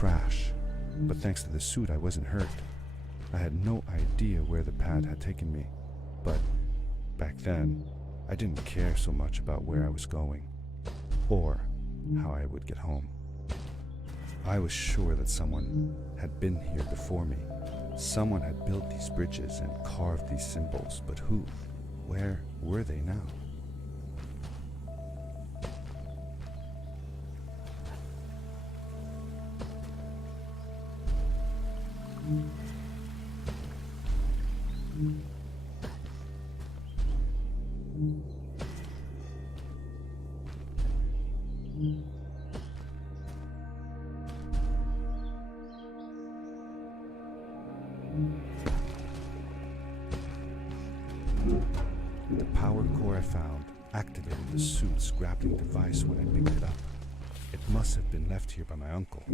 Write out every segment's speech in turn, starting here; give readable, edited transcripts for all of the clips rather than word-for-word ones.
crash, but thanks to the suit I wasn't hurt. I had no idea where the pad had taken me, but back then, I didn't care so much about where I was going, or how I would get home. I was sure that someone had been here before me. Someone had built these bridges and carved these symbols, but who? Where were they now? The power core I found activated the suit's grappling device when I picked it up. It must have been left here by my uncle.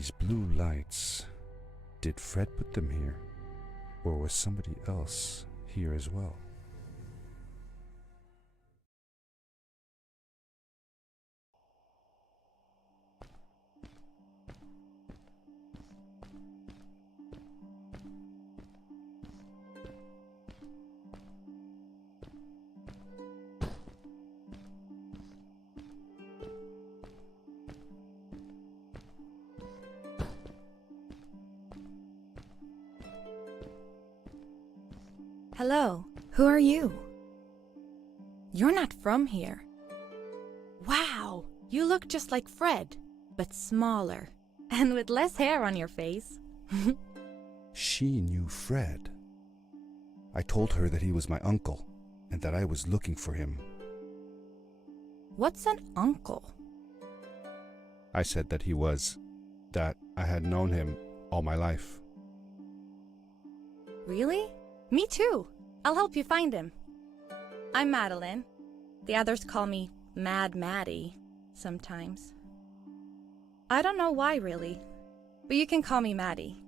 These blue lights, did Fred put them here? Or was somebody else here as well? Hello, who are you? You're not from here. Wow, you look just like Fred, but smaller, and with less hair on your face. She knew Fred. I told her that he was my uncle, and that I was looking for him. What's an uncle? I said that that I had known him all my life. Really? Me too. I'll help you find him. I'm Madeline. The others call me Mad Maddie sometimes. I don't know why really, but you can call me Maddie.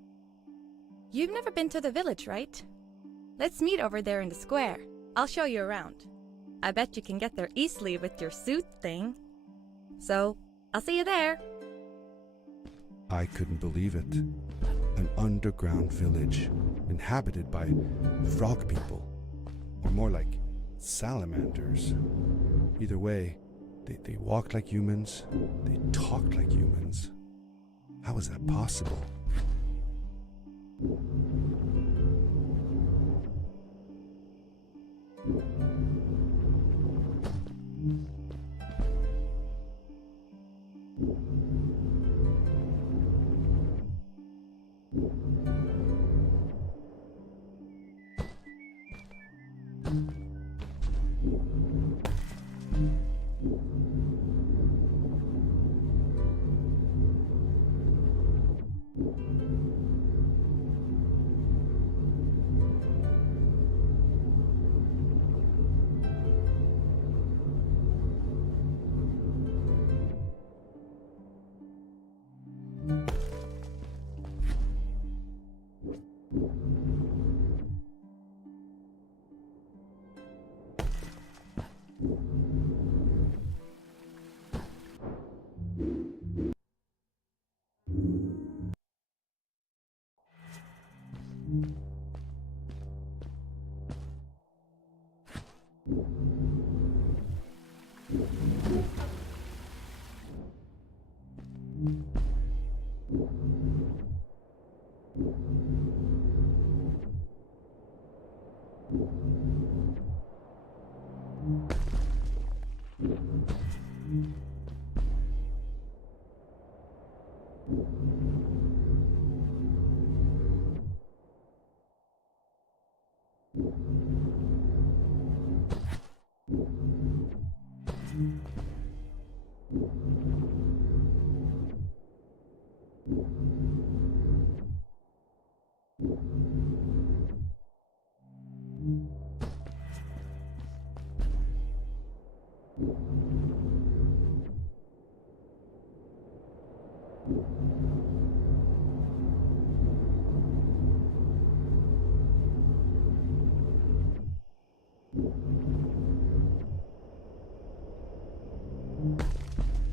You've never been to the village, right? Let's meet over there in the square. I'll show you around. I bet you can get there easily with your suit thing. So, I'll see you there. I couldn't believe it. An underground village inhabited by frog people, or more like salamanders. Either way, they walked like humans, they talked like humans. How is that possible?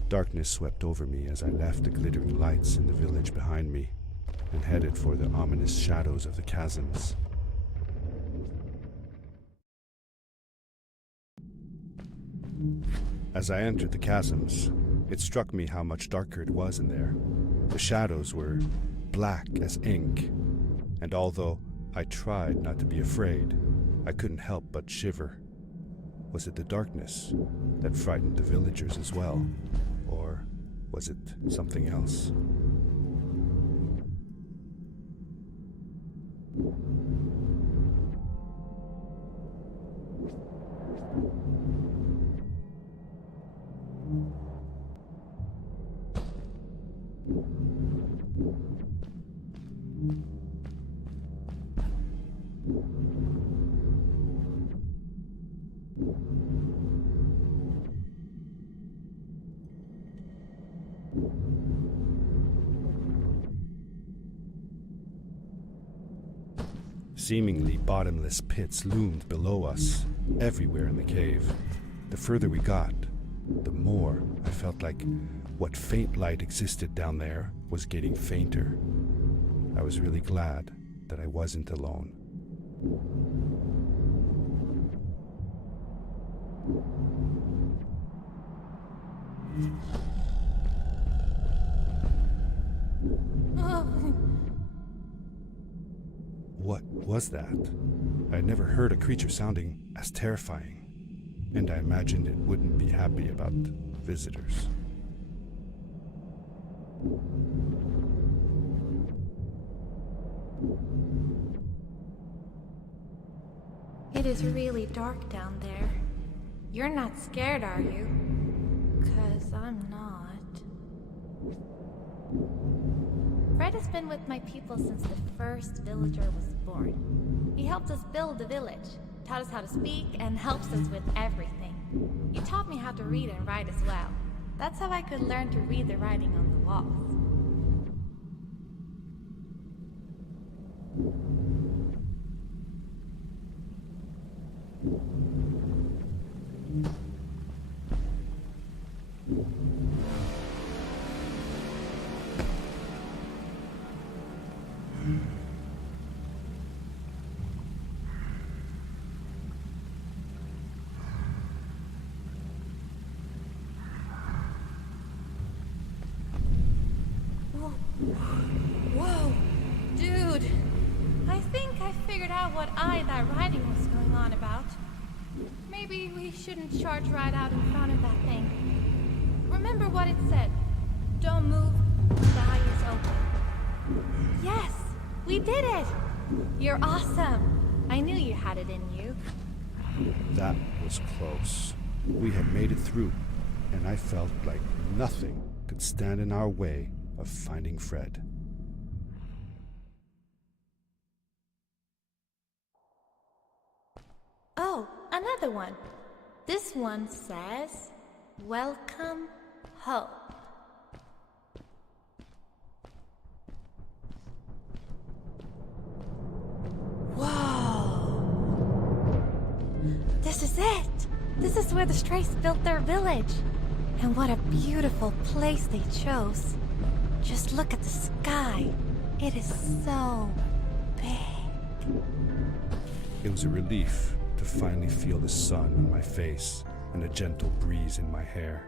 Darkness swept over me as I left the glittering lights in the village behind me and headed for the ominous shadows of the chasms. As I entered the chasms, it struck me how much darker it was in there. The shadows were black as ink, and although I tried not to be afraid, I couldn't help but shiver. Was it the darkness that frightened the villagers as well? Or was it something else? Seemingly bottomless pits loomed below us, everywhere in the cave. The further we got, the more I felt like what faint light existed down there was getting fainter. I was really glad that I wasn't alone. What was that? I had never heard a creature sounding as terrifying, and I imagined it wouldn't be happy about visitors. It is really dark down there. You're not scared, are you? 'Cause I'm not. Fred has been with my people since the first villager was born. He helped us build the village, taught us how to speak, and helps us with everything. He taught me how to read and write as well. That's how I could learn to read the writing on the walls. Whoa, dude. I think I figured out what that writing was going on about. Maybe we shouldn't charge right out in front of that thing. Remember what it said. Don't move, the eye is open. Yes, we did it! You're awesome. I knew you had it in you. That was close. We had made it through, and I felt like nothing could stand in our way of finding Fred. Oh, another one. This one says, "Welcome home." Whoa! This is it! This is where the Strays built their village. And what a beautiful place they chose. Just look at the sky. It is so big. It was a relief to finally feel the sun on my face and a gentle breeze in my hair.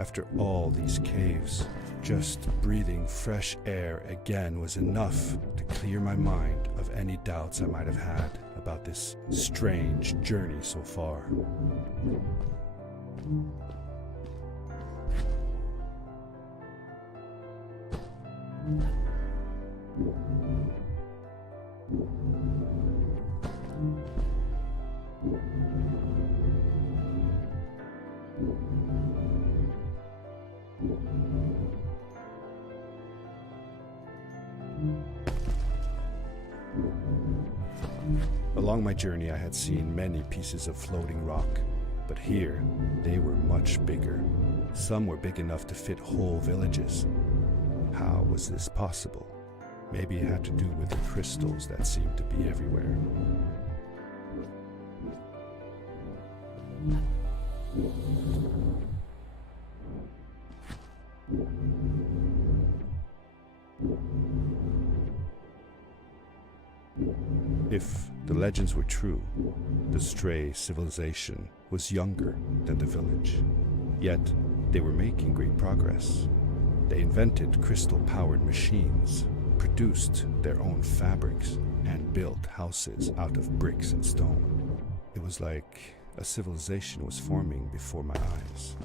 After all these caves, just breathing fresh air again was enough to clear my mind of any doubts I might have had about this strange journey so far. Along my journey, I had seen many pieces of floating rock, but here they were much bigger. Some were big enough to fit whole villages. How was this possible? Maybe it had to do with the crystals that seemed to be everywhere. If the legends were true, the Stray civilization was younger than the village. Yet, they were making great progress. They invented crystal-powered machines, produced their own fabrics, and built houses out of bricks and stone. It was like a civilization was forming before my eyes.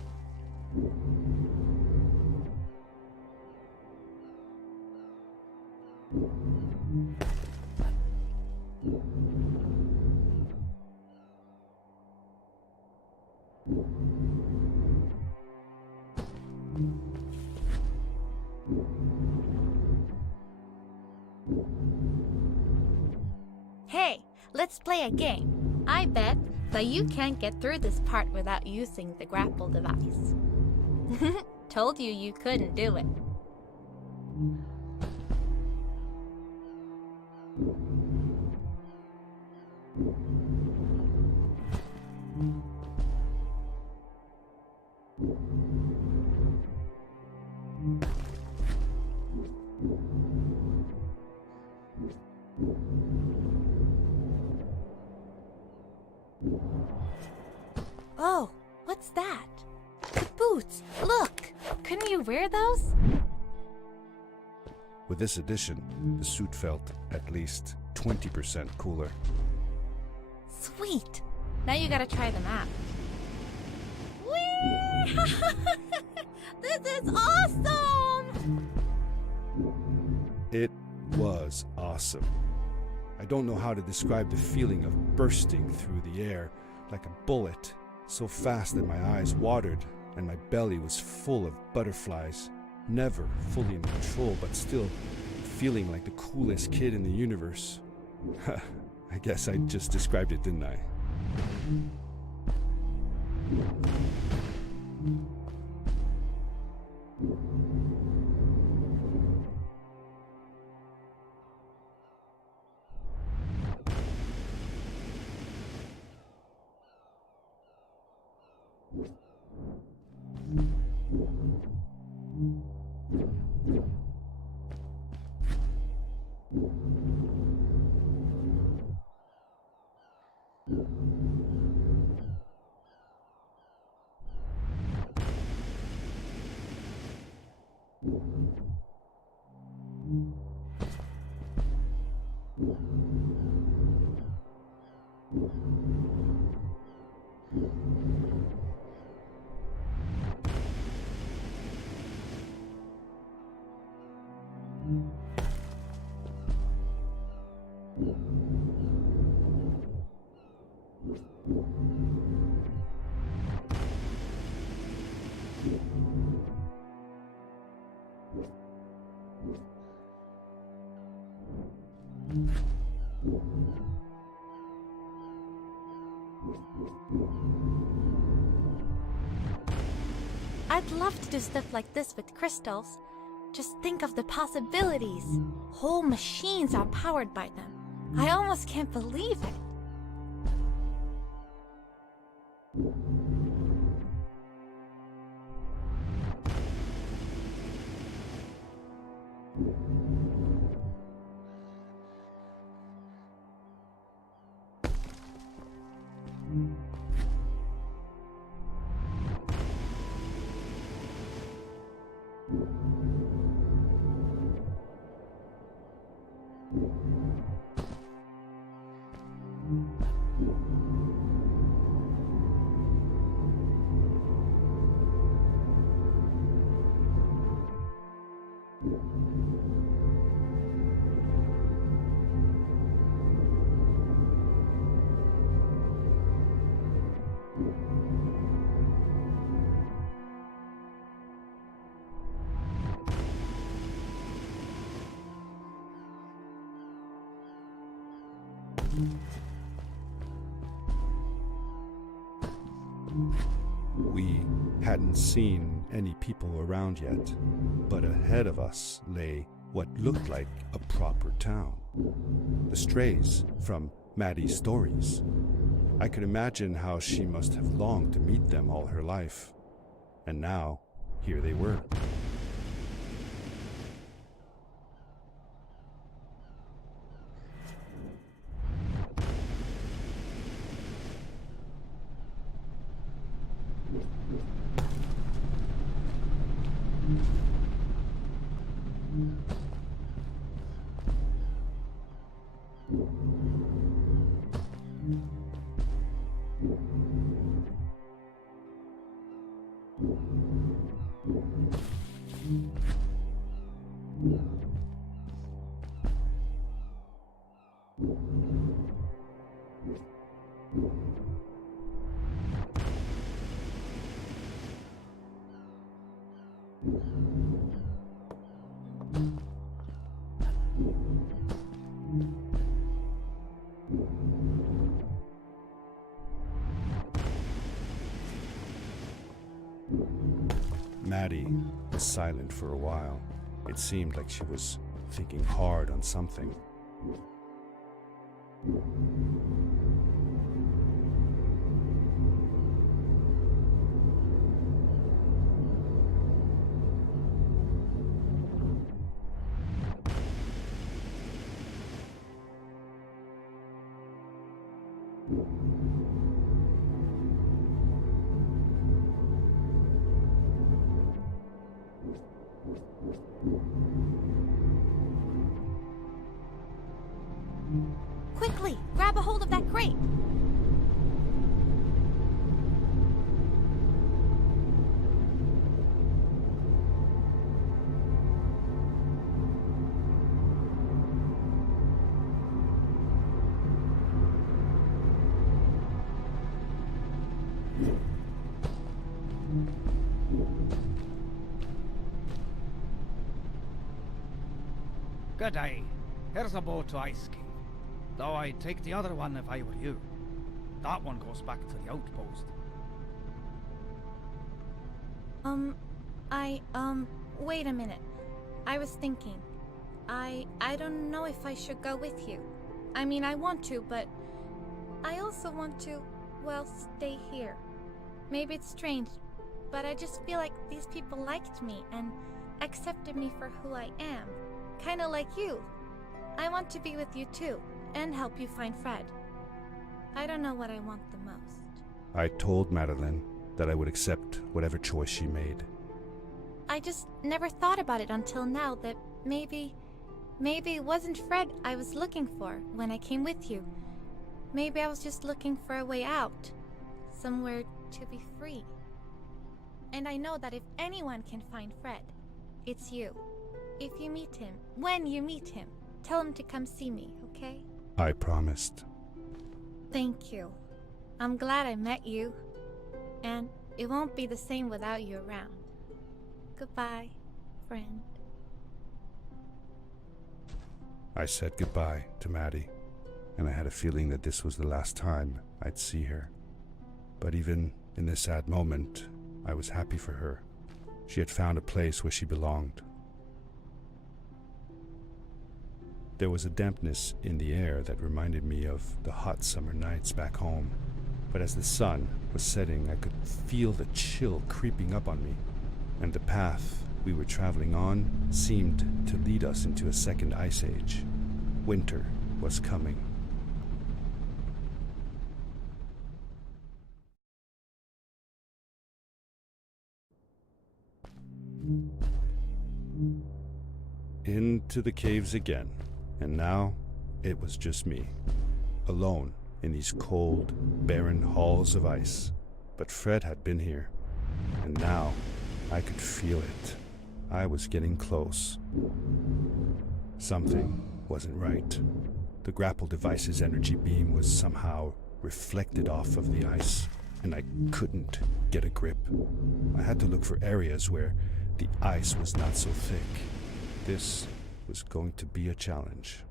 Hey, let's play a game. I bet that you can't get through this part without using the grapple device. Told you you couldn't do it. Oh, what's that? Boots, look! Couldn't you wear those? With this addition, the suit felt at least 20% cooler. Sweet! Now you gotta try them out. Whee! This is awesome! It was awesome. I don't know how to describe the feeling of bursting through the air like a bullet, so fast that my eyes watered and my belly was full of butterflies, never fully in control, but still feeling like the coolest kid in the universe. I guess I just described it, didn't I? I'd love to do stuff like this with crystals. Just think of the possibilities. Whole machines are powered by them. I almost can't believe it. We hadn't seen any people around yet, but ahead of us lay what looked like a proper town. The strays from Maddie's stories. I could imagine how she must have longed to meet them all her life. And now, here they were. Maddie was silent for a while. It seemed like she was thinking hard on something. grab a hold of that crate. Good day. Here's a boat to Ice Cave. Though I'd take the other one if I were you. That one goes back to the outpost. Wait a minute. I was thinking. I don't know if I should go with you. I mean, I want to, but I also want to, well, stay here. Maybe it's strange, but I just feel like these people liked me and accepted me for who I am. Kinda like you. I want to be with you too, and help you find Fred. I don't know what I want the most. I told Madeline that I would accept whatever choice she made. I just never thought about it until now that maybe it wasn't Fred I was looking for when I came with you. Maybe I was just looking for a way out. Somewhere to be free. And I know that if anyone can find Fred, it's you. If you meet him, when you meet him, tell him to come see me, okay? I promised. Thank you. I'm glad I met you. And it won't be the same without you around. Goodbye, friend. I said goodbye to Maddie, and I had a feeling that this was the last time I'd see her. But even in this sad moment, I was happy for her. She had found a place where she belonged. There was a dampness in the air that reminded me of the hot summer nights back home. But as the sun was setting, I could feel the chill creeping up on me, and the path we were traveling on seemed to lead us into a second ice age. Winter was coming. Into the caves again, and now it was just me, alone in these cold, barren halls of ice. But Fred had been here, and now I could feel it. I was getting close. Something wasn't right. The grapple device's energy beam was somehow reflected off of the ice, and I couldn't get a grip. I had to look for areas where the ice was not so thick. This was going to be a challenge.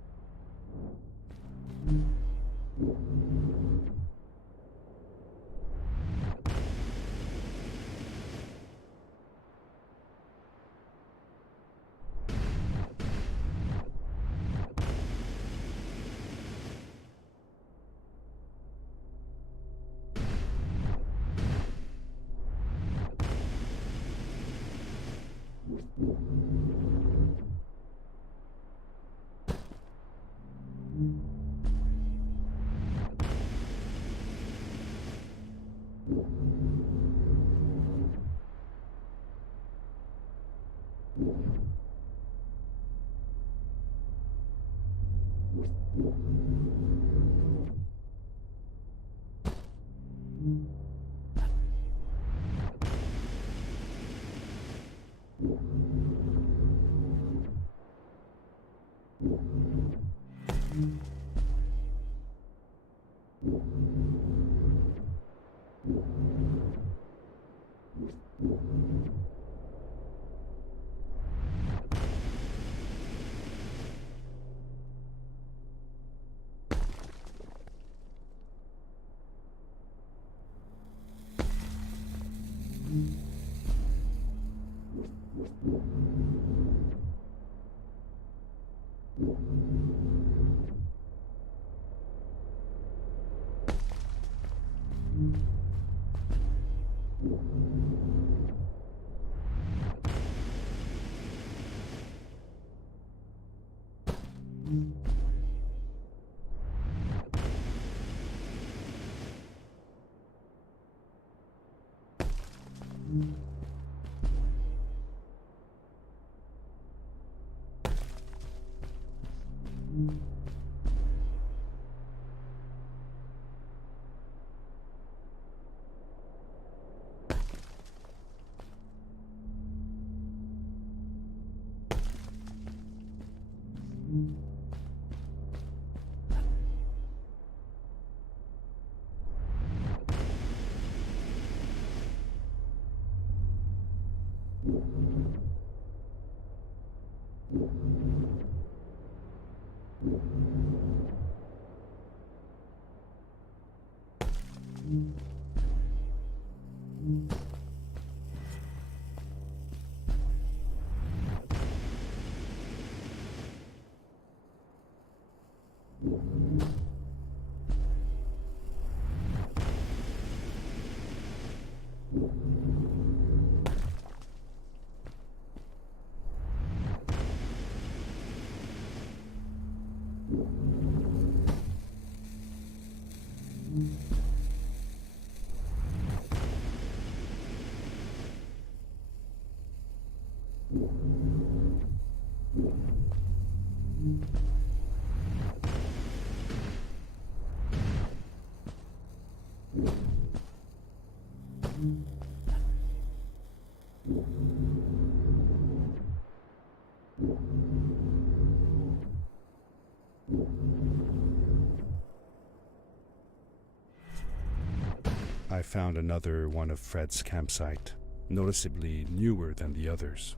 I found another one of Fred's campsite, noticeably newer than the others.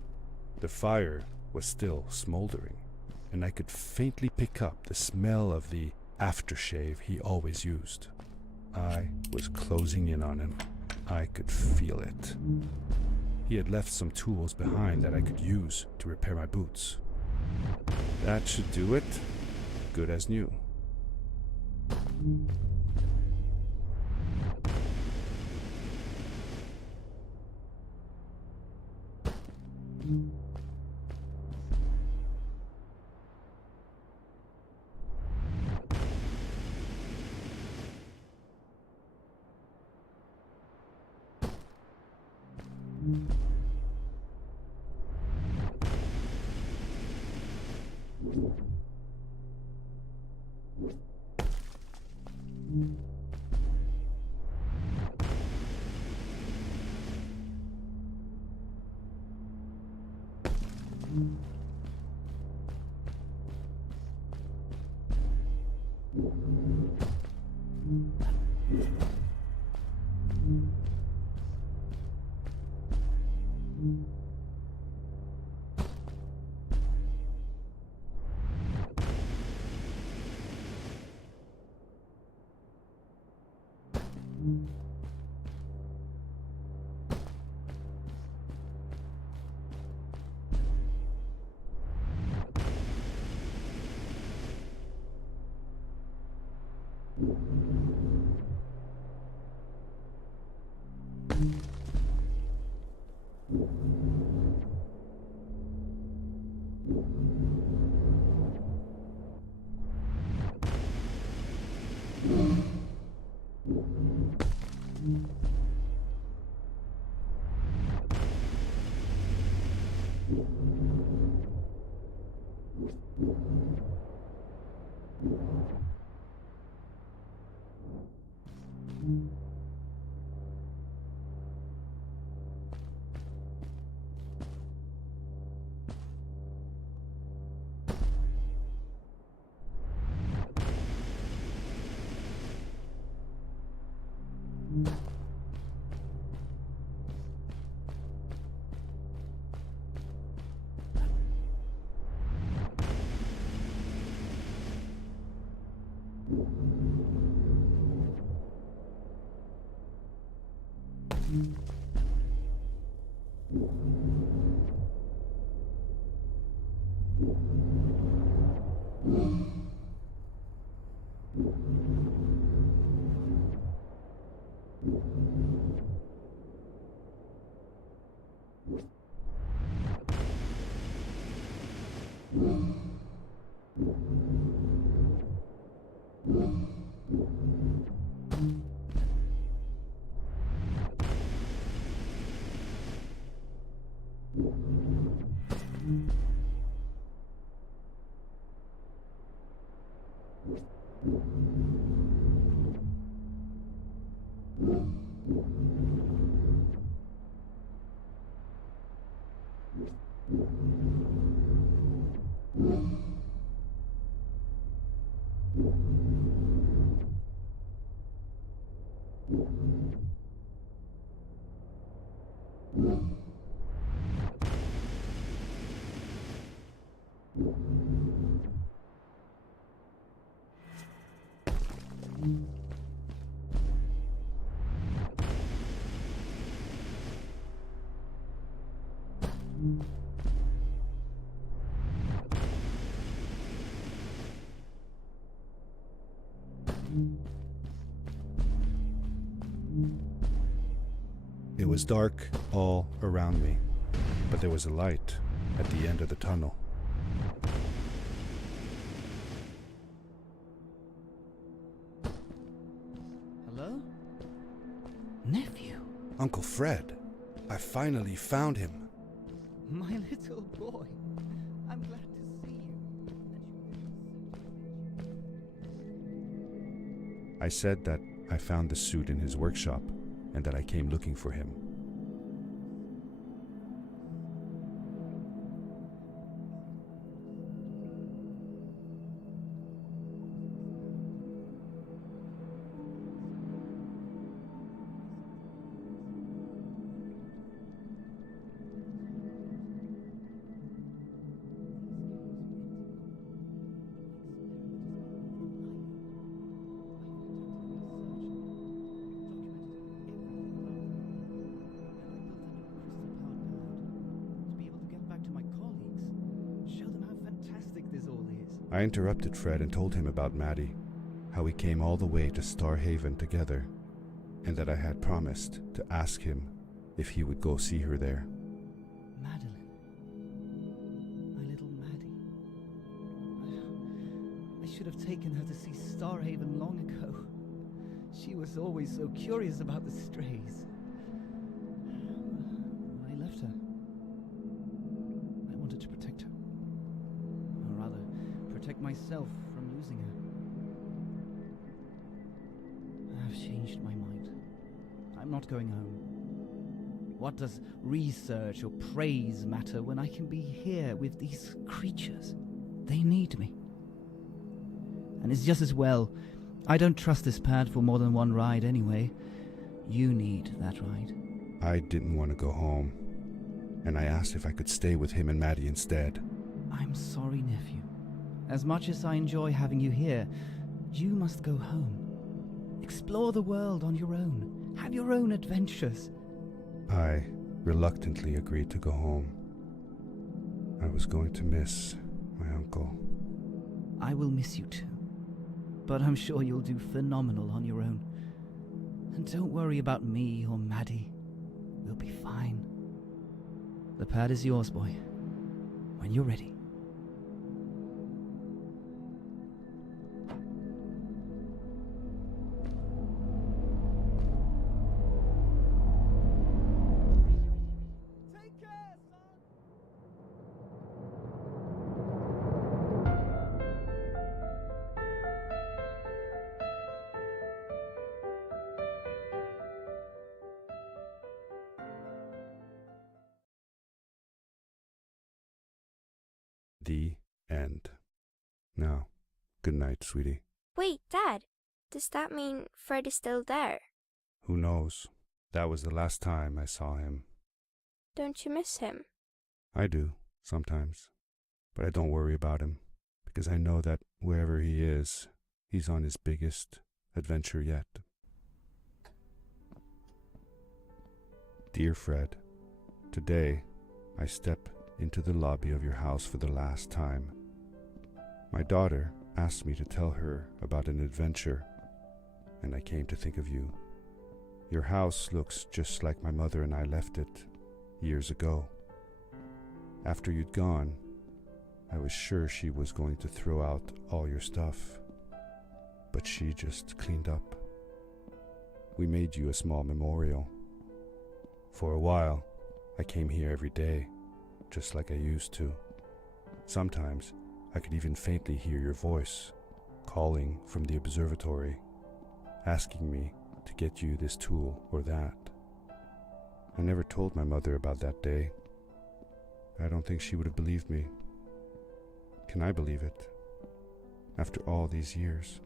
The fire was still smoldering, and I could faintly pick up the smell of the aftershave he always used. I was closing in on him. I could feel it. He had left some tools behind that I could use to repair my boots. That should do it. Good as new. It was dark all around me, but there was a light at the end of the tunnel. Hello? Nephew? Uncle Fred, I finally found him. My little boy. I'm glad to see you. I said that I found the suit in his workshop and that I came looking for him. I interrupted Fred and told him about Maddie, how we came all the way to Starhaven together, and that I had promised to ask him if he would go see her there. Madeline. My little Maddie. I should have taken her to see Starhaven long ago. She was always so curious about the strays. I left her. I wanted to protect her. Or rather, protect myself from losing her. I've changed my mind. I'm not going home. What does research or praise matter when I can be here with these creatures? They need me. And it's just as well. I don't trust this pad for more than one ride anyway. You need that ride. I didn't want to go home, and I asked if I could stay with him and Maddie instead. I'm sorry, nephew. As much as I enjoy having you here, you must go home. Explore the world on your own. Have your own adventures. I reluctantly agreed to go home. I was going to miss my uncle. I will miss you too. But I'm sure you'll do phenomenal on your own. And don't worry about me or Maddie. We'll be fine. The pad is yours, boy. When you're ready. The end. Now, good night, sweetie. Wait, Dad. Does that mean Fred is still there? Who knows? That was the last time I saw him. Don't you miss him? I do, sometimes. But I don't worry about him, because I know that wherever he is, he's on his biggest adventure yet. Dear Fred, today I step into the lobby of your house for the last time. My daughter asked me to tell her about an adventure, and I came to think of you. Your house looks just like my mother and I left it years ago. After you'd gone, I was sure she was going to throw out all your stuff, but she just cleaned up. We made you a small memorial. For a while, I came here every day, just like I used to. Sometimes I could even faintly hear your voice calling from the observatory, asking me to get you this tool or that. I never told my mother about that day. I don't think she would have believed me. Can I believe it? After all these years.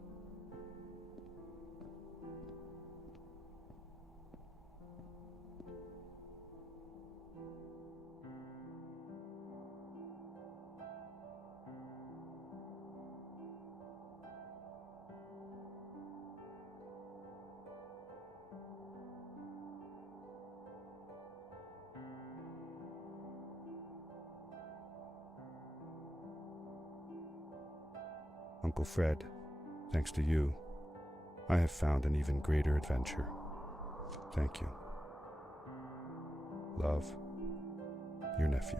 Uncle Fred, thanks to you, I have found an even greater adventure. Thank you. Love, your nephew.